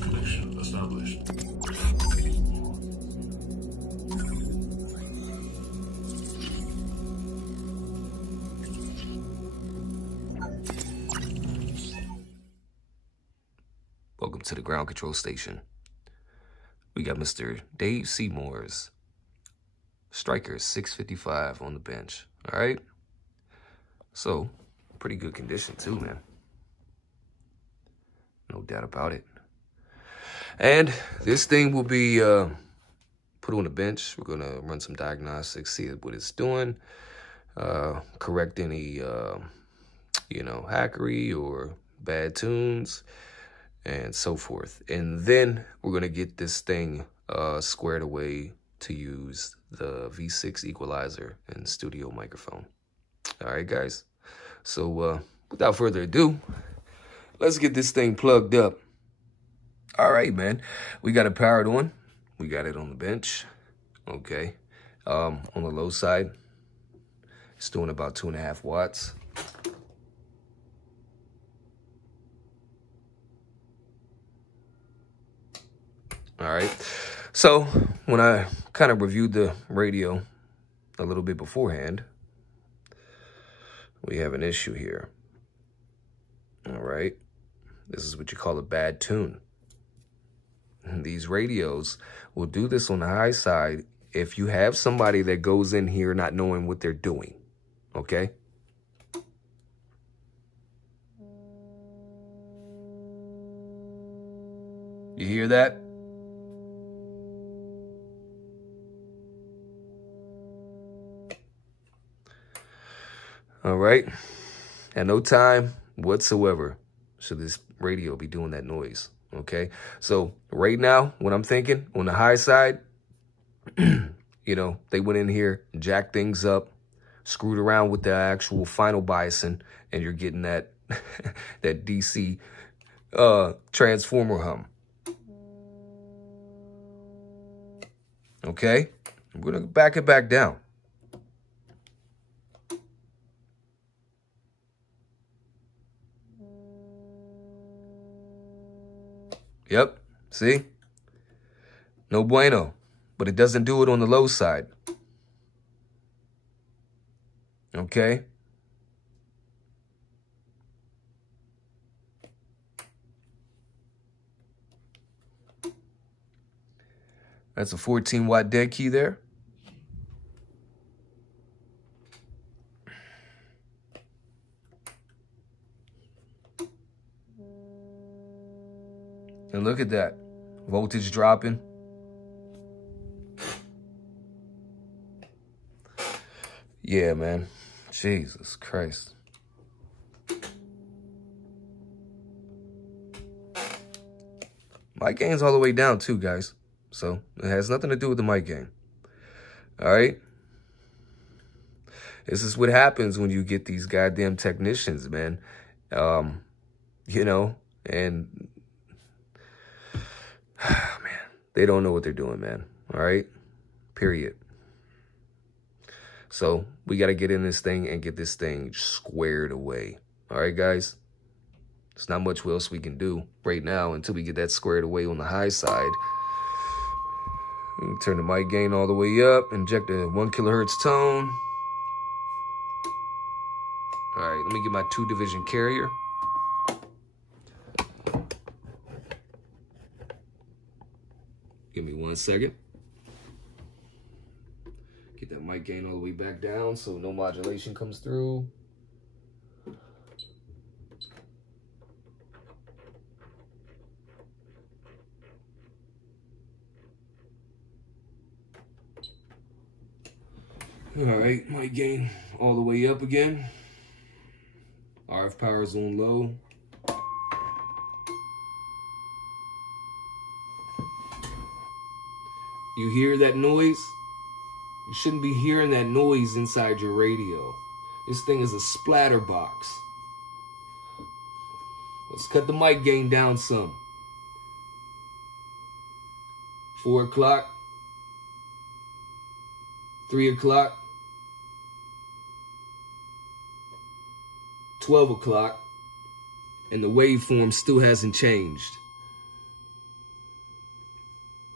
Connection established. Welcome to the ground control station. We got Mr. Dave Seymour's Stryker 655 on the bench. All right. So, pretty good condition too, man. No doubt about it. And this thing will be put on the bench. We're going to run some diagnostics, see what it's doing, correct any, hackery or bad tunes, and so forth. And then we're going to get this thing squared away to use the V6 equalizer and studio microphone. All right, guys. So without further ado, let's get this thing plugged up. All right, man. We got it powered on. We got it on the bench. Okay. On the low side, it's doing about 2.5 watts. All right. So when I kind of reviewed the radio a little bit beforehand, we have an issue here. All right. This is what you call a bad tune. These radios will do this on the high side if you have somebody that goes in here not knowing what they're doing. Okay. You hear that? All right. At no time whatsoever should this radio be doing that noise. Okay. So right now, what I'm thinking on the high side, they went in here, jacked things up, screwed around with the actual final biasing, and you're getting that that DC transformer hum. Okay. I'm going to back it back down. Yep, see? No bueno, but it doesn't do it on the low side. Okay? That's a 14-watt dead key there. And look at that. Voltage dropping. Yeah, man. Jesus Christ. Mic gain's all the way down too, guys. So it has nothing to do with the mic gain. All right? This is what happens when you get these goddamn technicians, man. And man, they don't know what they're doing, man. All right? Period. So we got to get in this thing and get this thing squared away. All right, guys? There's not much else we can do right now until we get that squared away on the high side. Turn the mic gain all the way up. Inject the 1 kilohertz tone. All right, let me get my 2-division carrier. Give me 1 second. Get that mic gain all the way back down so no modulation comes through. All right, mic gain all the way up again. RF power's on low. You hear that noise? You shouldn't be hearing that noise inside your radio. This thing is a splatter box. Let's cut the mic gain down some. 4 o'clock. 3 o'clock, 12 o'clock, and the waveform still hasn't changed.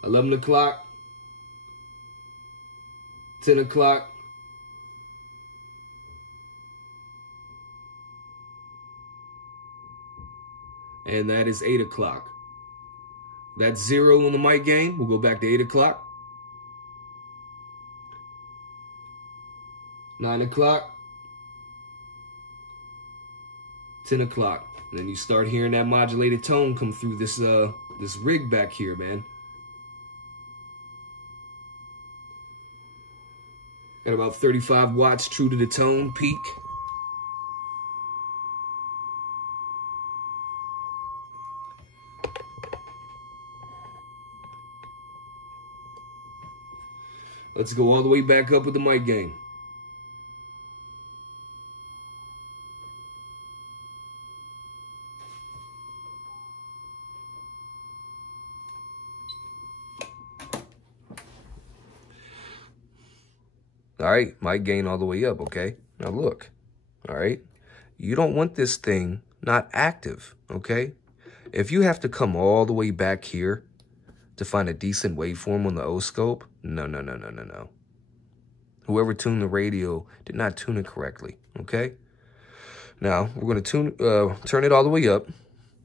11 o'clock, 10 o'clock, and that is 8 o'clock. That's 0 on the mic gain. We'll go back to 8 o'clock. 9 o'clock. 10 o'clock. And then you start hearing that modulated tone come through this this rig back here, man. Got about 35 watts true to the tone peak. Let's go all the way back up with the mic gain. All right, mic gain all the way up, okay? Now look, all right? You don't want this thing not active, okay? If you have to come all the way back here to find a decent waveform on the O-scope, no. Whoever tuned the radio did not tune it correctly, okay? Now, we're going to turn it all the way up,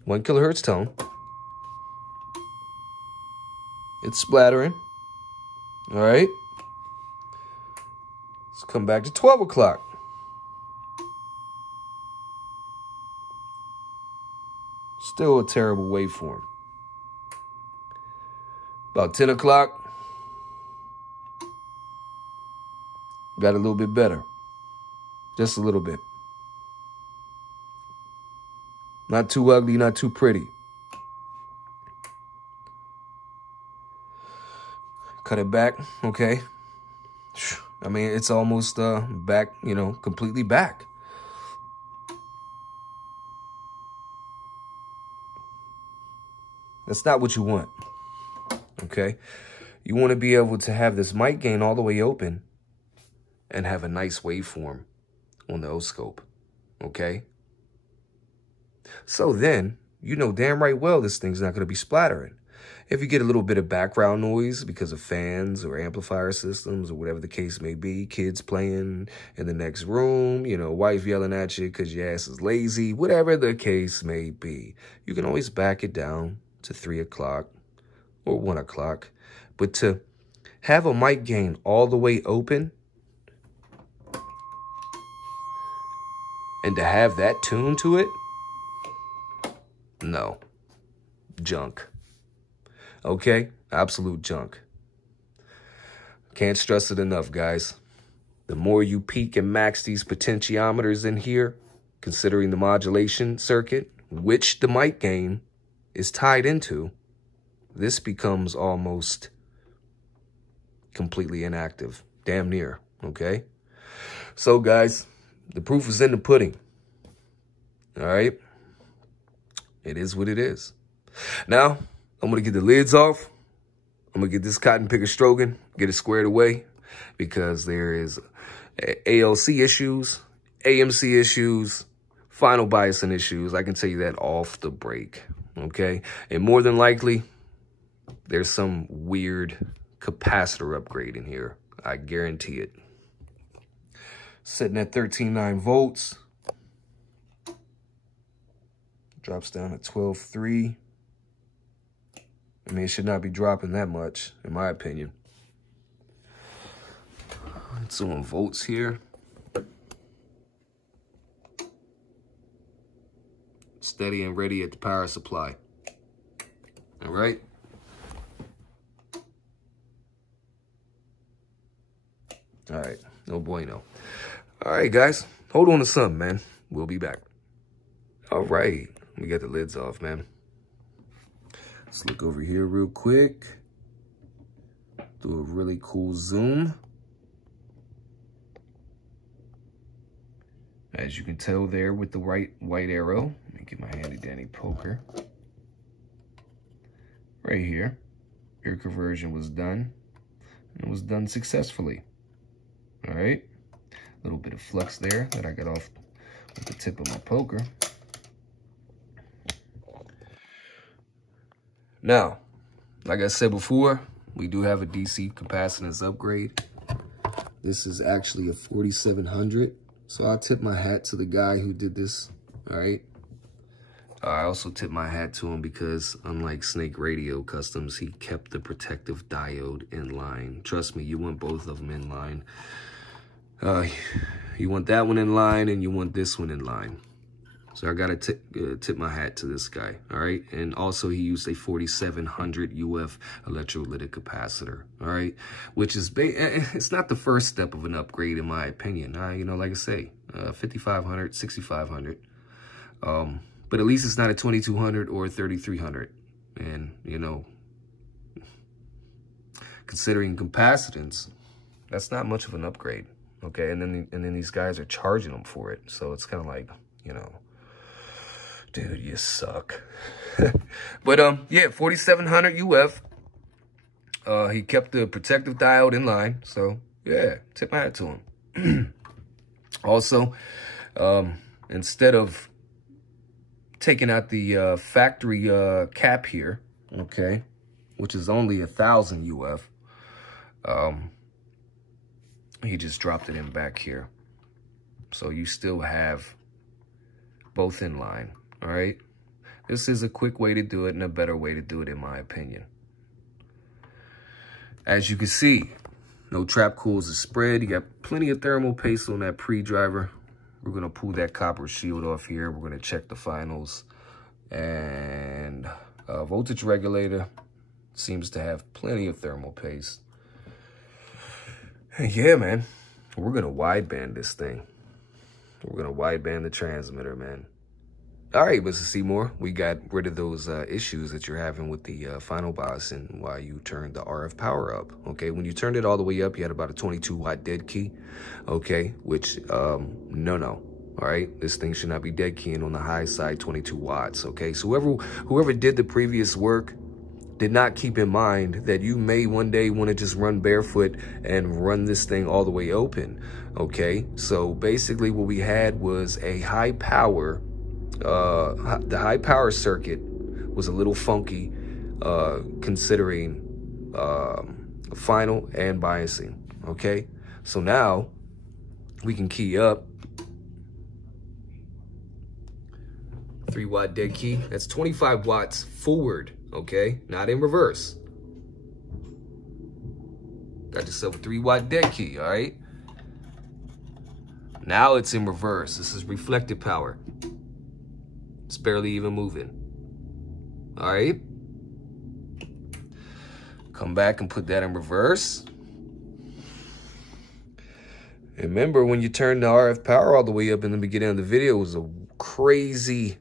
1 kilohertz tone. It's splattering, all right? Let's come back to 12 o'clock. Still a terrible waveform. About 10 o'clock. Got a little bit better. Just a little bit. Not too ugly, not too pretty. Cut it back, okay. I mean, it's almost back, you know, completely back. That's not what you want, okay? You want to be able to have this mic gain all the way open and have a nice waveform on the O-scope, okay? So then, you know damn right well this thing's not going to be splattering. If you get a little bit of background noise because of fans or amplifier systems or whatever the case may be, kids playing in the next room, you know, wife yelling at you because your ass is lazy, whatever the case may be, you can always back it down to 3 o'clock or 1 o'clock. But to have a mic gain all the way open and to have that tune to it, no, junk. Okay, absolute junk. Can't stress it enough, guys. The more you peak and max these potentiometers in here, considering the modulation circuit, which the mic gain is tied into, this becomes almost completely inactive. Damn near, okay? So, guys, the proof is in the pudding. All right? It is what it is. Now, I'm going to get the lids off. I'm going to get this cotton picker stroking, get it squared away, because there is ALC issues, AMC issues, final biasing issues. I can tell you that off the break, okay? And more than likely, there's some weird capacitor upgrade in here. I guarantee it. Sitting at 13.9 volts. Drops down at 12.3. I mean, it should not be dropping that much, in my opinion. It's on volts here. Steady and ready at the power supply. All right. All right, no bueno. All right, guys, hold on to something, man. We'll be back. All right, we got the lids off, man. Let's look over here real quick. Do a really cool zoom. As you can tell there with the white arrow, let me get my handy dandy poker. Right here, your conversion was done, and it was done successfully. All right, a little bit of flux there that I got off with the tip of my poker. Now, like I said before, we do have a DC capacitance upgrade. This is actually a 4700. So I'll tip my hat to the guy who did this, all right? I also tip my hat to him because unlike Snake Radio Customs, he kept the protective diode in line. Trust me, you want both of them in line. You want that one in line and you want this one in line. So I gotta tip my hat to this guy, all right? And also he used a 4700 UF electrolytic capacitor, all right? Which is, it's not the first step of an upgrade in my opinion. You know, like I say, 5500, 6500. But at least it's not a 2200 or a 3300. And, you know, considering capacitance, that's not much of an upgrade, okay? And then these guys are charging them for it. So it's kind of like, you know, dude, you suck. But yeah, 4700 UF. He kept the protective diode in line. So yeah, tip my hat to him. Also, instead of taking out the factory cap here, okay, which is only 1000 UF, he just dropped it in back here. So you still have both in line. All right, this is a quick way to do it and a better way to do it in my opinion. As you can see, no trap cools is spread. You got plenty of thermal paste on that pre-driver. We're gonna pull that copper shield off here. We're gonna check the finals. And voltage regulator seems to have plenty of thermal paste. And yeah, man, we're gonna wideband this thing. We're gonna wideband the transmitter, man. All right, Mr. Seymour, we got rid of those issues that you're having with the final boss and why you turned the RF power up, okay? When you turned it all the way up, you had about a 22-watt dead key, okay? Which, no, all right? This thing should not be dead keying on the high side, 22 watts, okay? So whoever did the previous work did not keep in mind that you may one day want to just run barefoot and run this thing all the way open, okay? So basically what we had was a high power. The high power circuit was a little funky, considering final and biasing, okay? So now we can key up 3-watt dead key. That's 25 watts forward, okay? Not in reverse. Got yourself a 3-watt dead key, all right? Now it's in reverse. This is reflected power. It's barely even moving. All right. Come back and put that in reverse. And remember, when you turn the RF power all the way up in the beginning of the video, it was a crazy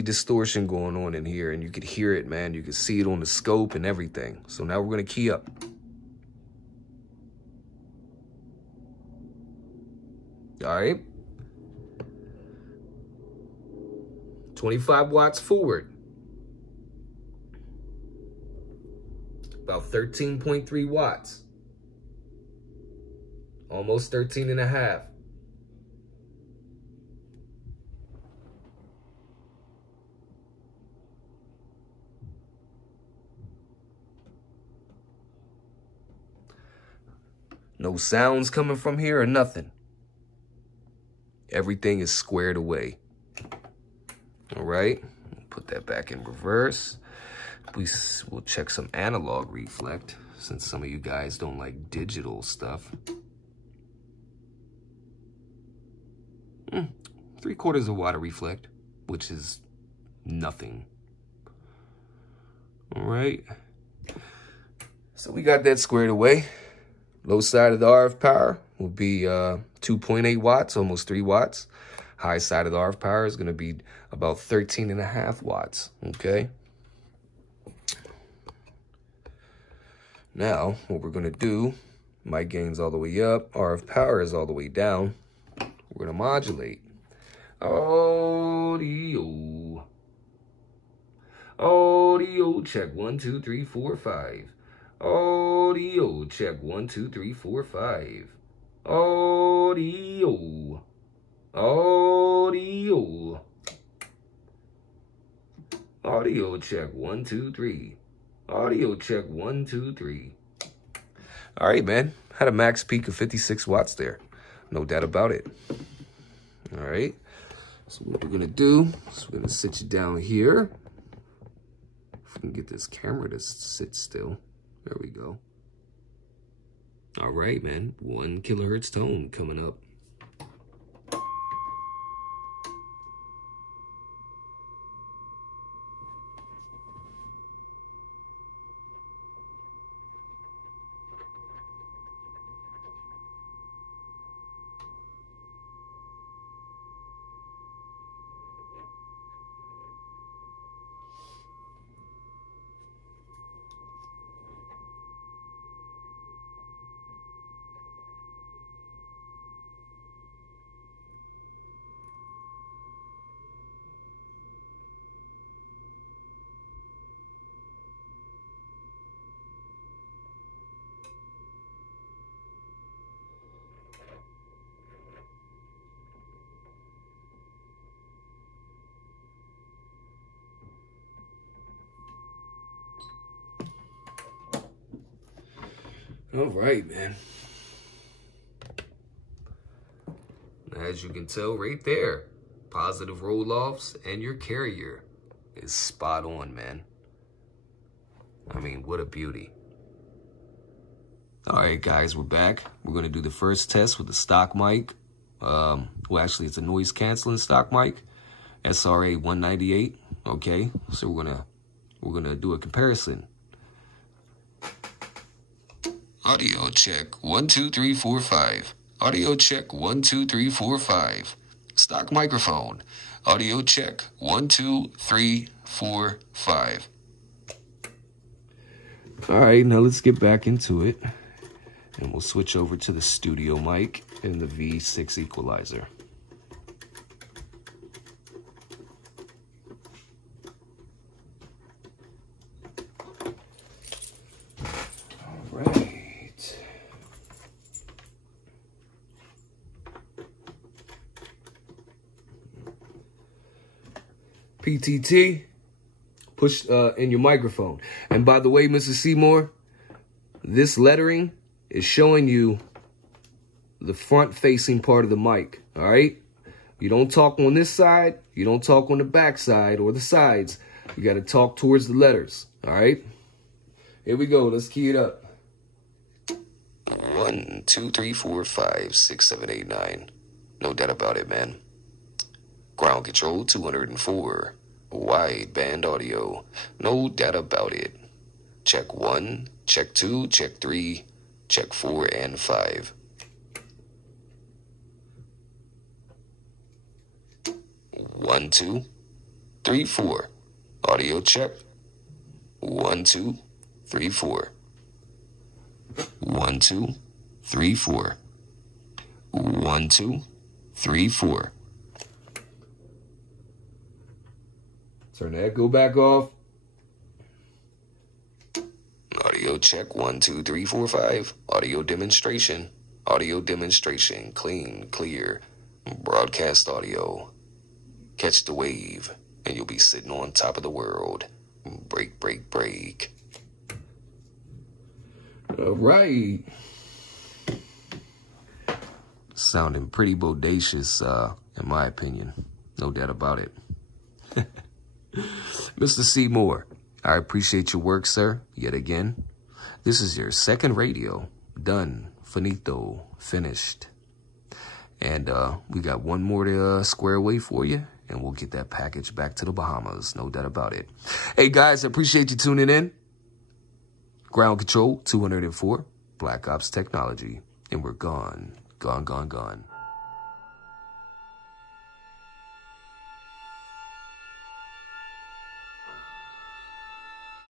distortion going on in here. And you could hear it, man. You could see it on the scope and everything. So now we're going to key up. All right. 25 watts forward. About 13.3 watts. Almost 13 and a half. No sounds coming from here or nothing. Everything is squared away. All right, put that back in reverse. We'll check some analog reflect since some of you guys don't like digital stuff. 3/4 of watt of reflect, which is nothing. All right, so we got that squared away. Low side of the RF power will be 2.8 watts, almost 3 watts. High side of the RF power is going to be about 13 and a half watts, okay? Now, what we're going to do, mic gain's all the way up, RF power is all the way down. We're going to modulate. Audio. Audio, check 1, 2, 3, 4, 5. Audio, check 1, 2, 3, 4, 5. Audio. Audio. Audio check 1, 2, 3. Audio check 1, 2, 3. All right, man. Had a max peak of 56 watts there. No doubt about it. All right. So what we're gonna do is we're gonna sit you down here. If we can get this camera to sit still. There we go. All right, man. 1 kilohertz tone coming up. All right, man. As you can tell right there, positive roll-offs and your carrier is spot on, man. I mean, what a beauty. All right, guys, we're back. We're going to do the first test with the stock mic. Well, actually, it's a noise-canceling stock mic, SRA 198. Okay, so we're gonna do a comparison. Audio check 1, 2, 3, 4, 5. Audio check 1, 2, 3, 4, 5. Stock microphone. Audio check 1, 2, 3, 4, 5. All right, now let's get back into it. And we'll switch over to the studio mic and the V6 equalizer. All right. PTT, push in your microphone. And by the way, Mr. Seymour, this lettering is showing you the front-facing part of the mic, all right? You don't talk on this side. You don't talk on the back side or the sides. You got to talk towards the letters, all right? Here we go. Let's key it up. 1, 2, 3, 4, 5, 6, 7, 8, 9. No doubt about it, man. Ground control 204. Wide band audio. No doubt about it. Check 1, check 2, check 3, check 4 and 5. 1, 2, 3, 4. Audio check. 1, 2, 3, 4. 1, 2, 3, 4. 1, 2, 3, 4. Turn the echo back off. Audio check 1, 2, 3, 4, 5. Audio demonstration. Audio demonstration. Clean, clear. Broadcast audio. Catch the wave, and you'll be sitting on top of the world. Break, break, break. All right. Sounding pretty bodacious, in my opinion. No doubt about it. Mr. Seymour, I appreciate your work, sir, yet again. This is your second radio. Done. Finito. Finished. And we got one more to square away for you, and we'll get that package back to the Bahamas. No doubt about it. Hey, guys, I appreciate you tuning in. Ground Control 204, Black Ops Technology. And we're gone. Gone, gone, gone.